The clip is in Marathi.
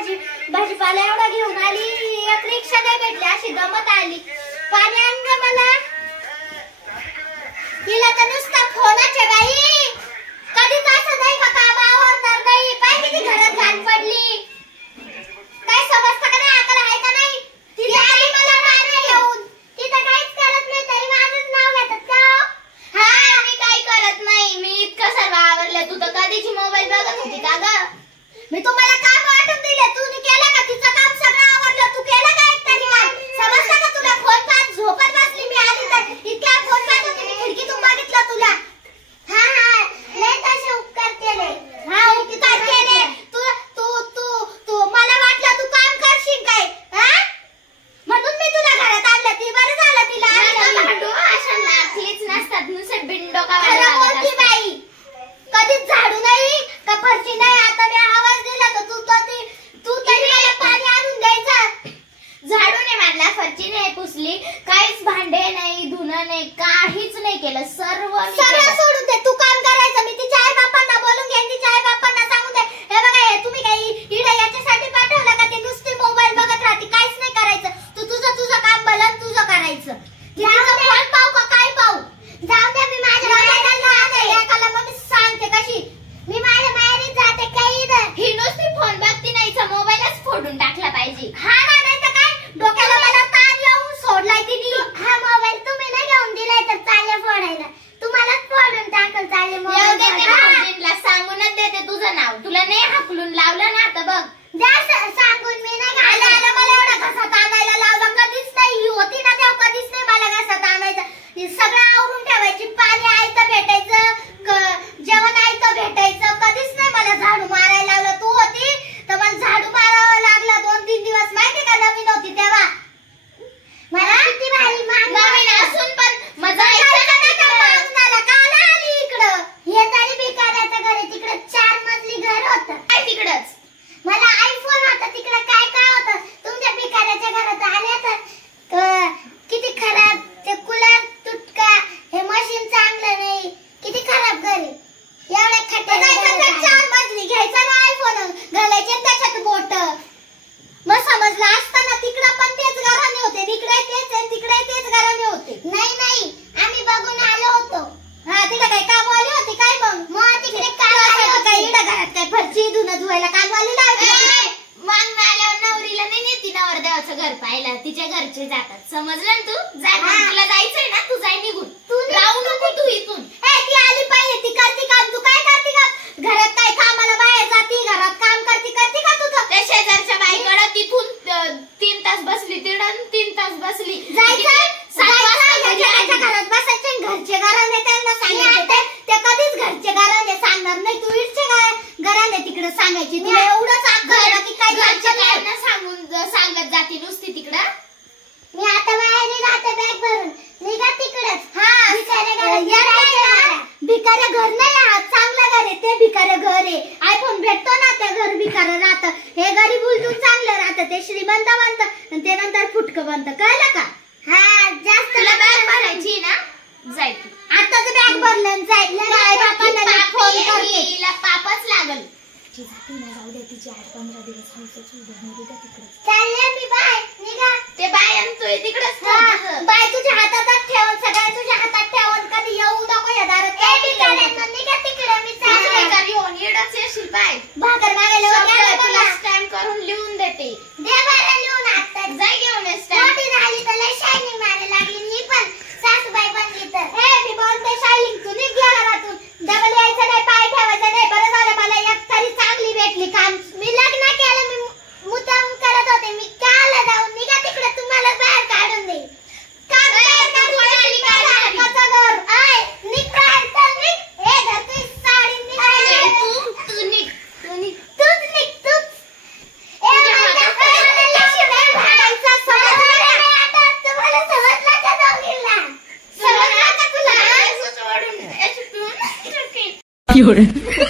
भाजीपाला एवढा घेऊन आली, एक रिक्षा नाही भेटली, अशी गमत आली. पाणी आण ग मला. तिला तर नुसता फोनाचे बाई, कधीच असं नाही का कामावर तर नाही. पाय किती घरात घाण पडली, काय समजतं का नाही, अकल आहे का नाही. तिला आली मला पाणी घेऊन, तिथं काहीच करत नाही तरी माझंच नाव घेतात का. हा मी काही करत नाही, मी इतकं सर्व आवरलं. तू तर कधीची मोबाईल बघत होती का ग. मी तुम्हाला काम वाटून दिले, तू केलं का. तिचं काम सगळं आवरलं, तू केलं का एकट्याने काम. समजतं का तुला. फोन पाहत झोपत बसली मी आली तर इतक्या फोन पाहत होती मी, खिडकीतून बघितलं तुला. हा हा लय तसे उपकार केले. हा उपकार केले. तू तू तू तू मला वाटलं तू काम करशील काय. हा म्हणून मी तुला घरात आणलं. ती बरं झालं तिला आणलं. अशा नाथलीच नसतात, नुसते बिंडो का बोलती बाई. कधीच झाडू नाही का फरशी नाही. आता मी आवाज दिला तर तू तरी मला पाणी आणून द्यायचं. झाडू नाही मारला, फरशी नाही पुसली, काहीच भांडे नाही, धुणं नाही, काहीच नाही केलं. सर्व सोडून दे. तू काम करायचं. मी तिच्या आई बापांना बोलून घेईन, तिच्या आई बापांना सांगून दे. हे बघा हे तुम्ही काही इडे याच्यासाठी पाठवलं का. ते नुसते मोबाईल बघत राहते, काहीच नाही करायचं. तू तुझं काम भलं तुझं करायचं. फोन पाहू का काय पाहू. जाऊ दे. मी माझ्या एकाला मग मी सांगते कशी. मी माझ्या माहेरीत जाते काही ही नुसती फोन बघती नाही, मोबाईलच फोडून टाकला पाहिजे. हा नाही तर काय डोक्याला मला ताण येऊन सोडलाय तिने. हा मोबाईल तुम्ही नाही घेऊन दिलाय तर चालले फोडायला. तुम्हालाच फोडून टाकल चालले मोबाईल. सांगूनच देते तुझं नाव. तुला नाही हाकलून लावलं ना आता बघ. सांगून मी नाही आलं मला एवढा घसात आणायला लावलं. कधीच नाही होती ना तेव्हा, कधीच नाही मला घसात आणायचं. सगळं आवरून ठेवायची. पाणी आयतं भेटायचं, जेवण आयतं भेटायचं. कधीच नाही मला झाडू मारायला लावलं. तू होती तर मला झाडू मारावं लागलं 2-3 दिवस. माहिती का नवीन होती तेव्हा. मला किती भारी नवीन असून पण मजा आली इकडं. हे तरी भिकाऱ्याचं घर आहे. तिकडं 4 मजली घर होतं. काय तिकडच मला आयफोन होता. तिकडं काय काय होतं. तुमच्या भिकाऱ्याच्या घरात आले तर किती खराब. ते कूलर तुटका, हे मशीन चांगलं नाही. किती खराब घर आहे. एवढ्या खट्या 4 मजली घ्यायचा ना आयफोन, घालायचे त्याच्यात बोट. मग समजलं असताना तिकडं पण तेच घराने होते, तिकडे तेच आणि तिकडे तेच घराने होते. नाही आम्ही बघून आलो होतो. हा तिला काय कामवाली होती काय. मग तिकडे काय इडं घरात काय फरशी धुणं धुवायला कामवाली लावली. मग आल्यावर नवरीला नाही नेती नवरदेवाचं घर पाहायला. तिच्या घरचे जातात. समजलं ना तू. तुला जायचंय ना तू जाय निघून. तू राहू नको तू इथून. ती आली पाहिजे. ती करते काम. तू काय करते का घरात. काय कामाला बाहेर जाती, घरात काम करते का तुझं. त्या शेजारच्या बाईकडे तिथून 3 तास बसली, तिकडं 3 तास बसली. घरात बसायचे. घरचे घराने त्यांना सांगायचे. ते कधीच घरचे घराने सांगणार नाही. तू इडचे घराने तिकडे सांगायची. तुला एवढंच अक्कल की काय घरच्या घरांना सांगत जाती नुसती तिकडं. मी आता बाहेर राहते बॅग भरून. निघा तिकडच. हा भिकाऱ्या घर नाही. चांगलं घर आहे ते. भिकाऱ्या घर आहे. आयफोन भेटतो ना त्या घर भिकाऱ्या राहतं. हे गरीब उलटून चांगलं राहतं. ते श्रीमंत बनतं आणि ते नंतर फुटकं बनतं. कळलं का. हा जास्त बॅग भरायची ना. जाय तू आताच बॅग भरलं जाईल. आई बापांना फोन करते. हिला पापच लागल. जाऊ दे. तिची 8-15 दिवस चालले मी. बाय निघा. ते बाय आणतोय तिकडच. बाय तुझ्या हातातच ठेवून, सगळ्या तुझ्या हातात ठेवून. कधी येऊ नको या दारात. निघा तिकडे. मी चालले येडच येशील. बाय भाकर मागायला तुला स्टॅम्प करून लिहून देते. दे बरं लिहून. आता जाय घेऊन स्टॅम्प. मोठी झाली तर लय शायनिंग मारायला लागली. मी पण सासूबाई बनली तर. मी बोलते शायनिंग. तू निघ घरातून. डबल यायचं नाही, पाय ठेवायचं नाही. बरं झालं मला एक तरी चांगली भेटली काम. मी लग्न केलं. मी मुद्दाम करत होते. मी काला जाऊन. निघा तिकडे. तुम्हाला बाहेर काढून दे.有人。